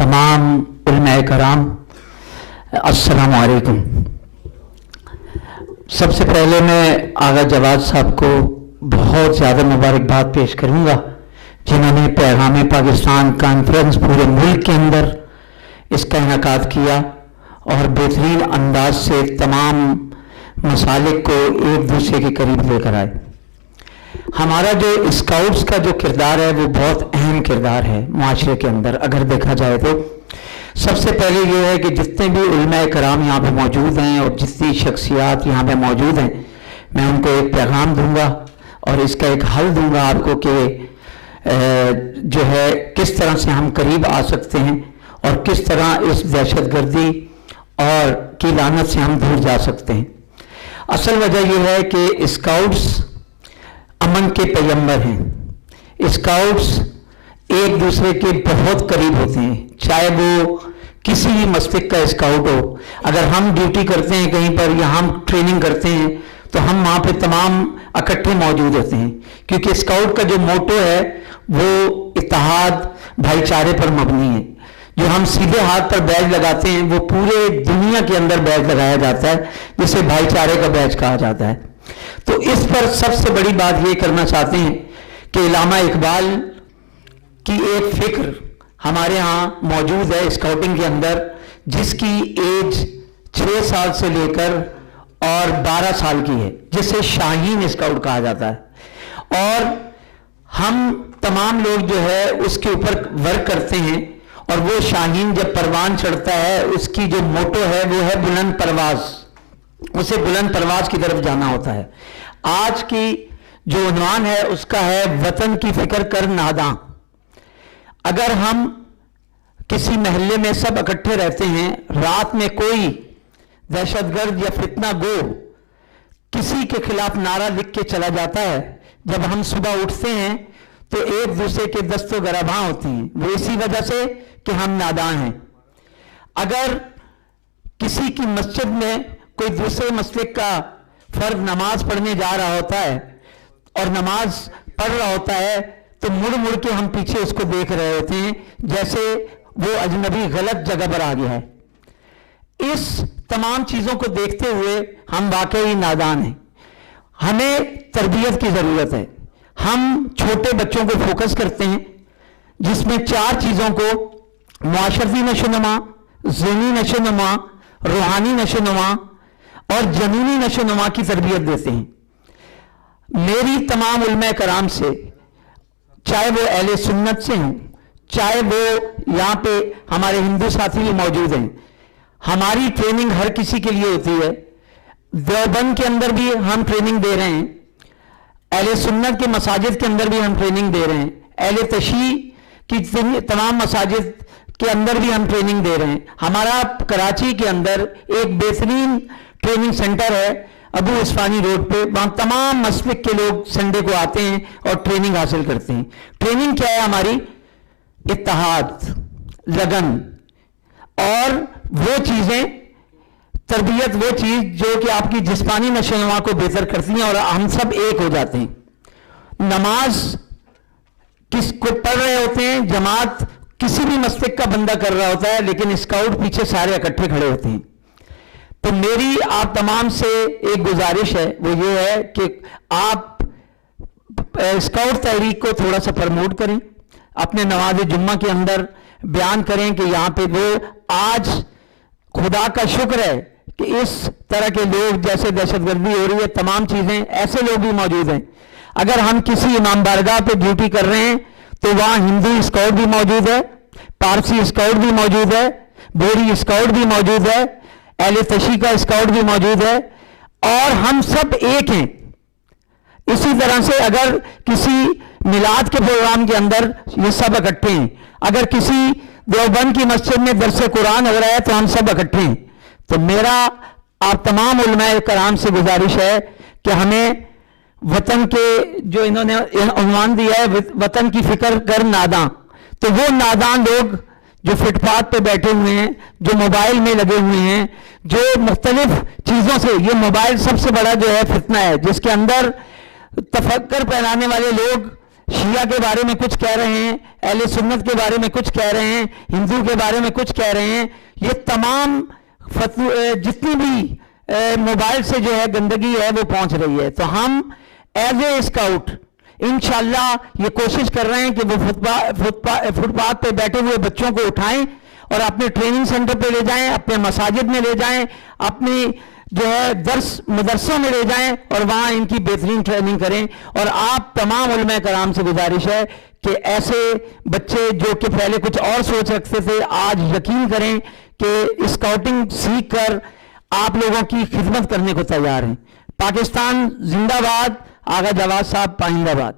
तमाम उलमाए कराम, अस्सलाम वालेकुम। सबसे पहले मैं आगा जवाद साहब को बहुत ज़्यादा मुबारकबाद पेश करूँगा, जिन्होंने पैगाम पाकिस्तान कॉन्फ्रेंस पूरे मुल्क के अंदर इसका इनेकाद किया और बेहतरीन अंदाज से तमाम मसालिक को एक दूसरे के करीब लेकर आए। हमारा जो स्काउट्स का जो किरदार है वो बहुत अहम किरदार है माशरे के अंदर। अगर देखा जाए तो सबसे पहले ये है कि जितने भी उलमाए कराम यहाँ पे मौजूद हैं और जितनी शख्सियात यहाँ पे मौजूद हैं, मैं उनको एक पैगाम दूंगा और इसका एक हल दूंगा आपको कि जो है किस तरह से हम करीब आ सकते हैं और किस तरह इस दहशतगर्दी और की लानत से हम दूर जा सकते हैं। असल वजह यह है कि स्काउट्स अमन के पैगंबर हैं। स्काउट्स एक दूसरे के बहुत करीब होते हैं, चाहे वो किसी भी मस्तिक का स्काउट हो। अगर हम ड्यूटी करते हैं कहीं पर या हम ट्रेनिंग करते हैं तो हम वहाँ पे तमाम इकट्ठे मौजूद होते हैं, क्योंकि स्काउट का जो मोटो है वो इत्तेहाद, भाईचारे पर मबनी है। जो हम सीधे हाथ पर बैज लगाते हैं वो पूरे दुनिया के अंदर बैज लगाया जाता है, जिसे भाईचारे का बैज कहा जाता है। तो इस पर सबसे बड़ी बात ये करना चाहते हैं कि इल्लामा इकबाल की एक फिक्र हमारे यहाँ मौजूद है स्काउटिंग के अंदर, जिसकी एज 6 साल से लेकर और 12 साल की है, जिसे शाहीन स्काउट कहा जाता है। और हम तमाम लोग जो है उसके ऊपर वर्क करते हैं और वो शाहीन जब परवान चढ़ता है उसकी जो मोटो है वो है बुलंद परवाज, उसे बुलंद परवाज की तरफ जाना होता है। आज की जो उन्वान है उसका है वतन की फिक्र कर नादां। अगर हम किसी महल्ले में सब इकट्ठे रहते हैं, रात में कोई दहशतगर्द या फितना गो किसी के खिलाफ नारा लिख के चला जाता है, जब हम सुबह उठते हैं तो एक दूसरे के दस्तो गराबां होती हैं, वो इसी वजह से कि हम नादान हैं। अगर किसी की मस्जिद में कोई दूसरे मसलिक का फर्द नमाज पढ़ने जा रहा होता है और नमाज पढ़ रहा होता है तो मुड़ मुड़ के हम पीछे उसको देख रहे होते हैं, जैसे वो अजनबी गलत जगह पर आ गया है। इस तमाम चीज़ों को देखते हुए हम वाकई नादान हैं। हमें तरबियत की ज़रूरत है। हम छोटे बच्चों को फोकस करते हैं, जिसमें 4 चीज़ों को मुआशरती नशोनुमा, ज़हनी नशोनुमा, रूहानी नशोनुमा और जमीनी नशोनुमा की तरबियत देते हैं। मेरी तमाम उलमाए कराम से, चाहे वो अहले सुन्नत से हों, चाहे वो यहाँ पे हमारे हिंदू साथी भी मौजूद हैं, हमारी ट्रेनिंग हर किसी के लिए होती है। देवबंद के अंदर भी हम ट्रेनिंग दे रहे हैं, अहले सुन्नत के मसाजिद के अंदर भी हम ट्रेनिंग दे रहे हैं, अहले तशी की तमाम मसाजिद के अंदर भी हम ट्रेनिंग दे रहे हैं। हमारा कराची के अंदर एक बेहतरीन ट्रेनिंग सेंटर है अबू उस्मानी रोड पे, वहाँ तमाम मसलिक के लोग संडे को आते हैं और ट्रेनिंग हासिल करते हैं। ट्रेनिंग क्या है हमारी? इत्तेहाद, लगन और वो चीज़ें, तरबियत, वो चीज़ जो कि आपकी जिस्मानी नशोनुमा को बेहतर करती हैं और हम सब एक हो जाते हैं। नमाज किसको पढ़ रहे होते हैं, जमात किसी भी मस्तिक का बंदा कर रहा होता है, लेकिन स्काउट पीछे सारे इकट्ठे खड़े होते हैं। तो मेरी आप तमाम से एक गुजारिश है, वो ये है कि आप स्काउट तहरीक को थोड़ा सा प्रमोट करें, अपने नवाज जुम्मा के अंदर बयान करें कि यहाँ पे वो आज खुदा का शुक्र है कि इस तरह के लोग, जैसे दहशतगर्दी हो रही है, तमाम चीज़ें, ऐसे लोग भी मौजूद हैं। अगर हम किसी इमाम बारगाह पे ड्यूटी कर रहे हैं तो वहाँ हिंदू स्काउट भी मौजूद है, पारसी स्काउट भी मौजूद है, बोरी स्काउट भी मौजूद है, अहले तशी का स्काउट भी मौजूद है और हम सब एक हैं। इसी तरह से अगर किसी मिलाद के प्रोग्राम के अंदर ये सब इकट्ठे हैं, अगर किसी देवबंद की मस्जिद में दरसे कुरान हो रहा है तो हम सब इकट्ठे हैं। तो मेरा आप तमाम उलमाए कराम से गुजारिश है कि हमें वतन के जो इन्होंने उन्वान दिया है, वतन की फिक्र कर नादां, तो वो नादान लोग जो फुटपाथ पे बैठे हुए हैं, जो मोबाइल में लगे हुए हैं, जो मुख्तलिफ चीज़ों से, ये मोबाइल सबसे बड़ा जो है फितना है, जिसके अंदर तफक्कर फैलाने वाले लोग شیعہ کے بارے میں کچھ کہہ رہے ہیں، اہل سنت کے بارے میں کچھ کہہ رہے ہیں، ہندو کے بارے میں کچھ کہہ رہے ہیں. یہ تمام جتنی بھی موبائل سے جو ہے گندگی ہے وہ پہنچ رہی ہے. تو ہم ایز اے اسکاؤٹ انشاءاللہ یہ کوشش کر رہے ہیں کہ وہ فٹ پاتھ پہ بیٹھے ہوئے بچوں کو اٹھائیں اور اپنے ٹریننگ سینٹر پہ لے جائیں، اپنے مساجد میں لے جائیں، اپنی جو ہے مدرسوں میں لے جائیں اور وہاں ان کی بہترین ٹریننگ کریں. اور آپ تمام علماء کرام سے گزارش ہے کہ ایسے بچے جو کہ پہلے کچھ اور سوچ رکھتے تھے، آج یقین کریں کہ اسکاؤٹنگ سیکھ کر آپ لوگوں کی خدمت کرنے کو تیار ہیں. پاکستان زندہ باد. آغا جواد صاحب، پائندہ باد.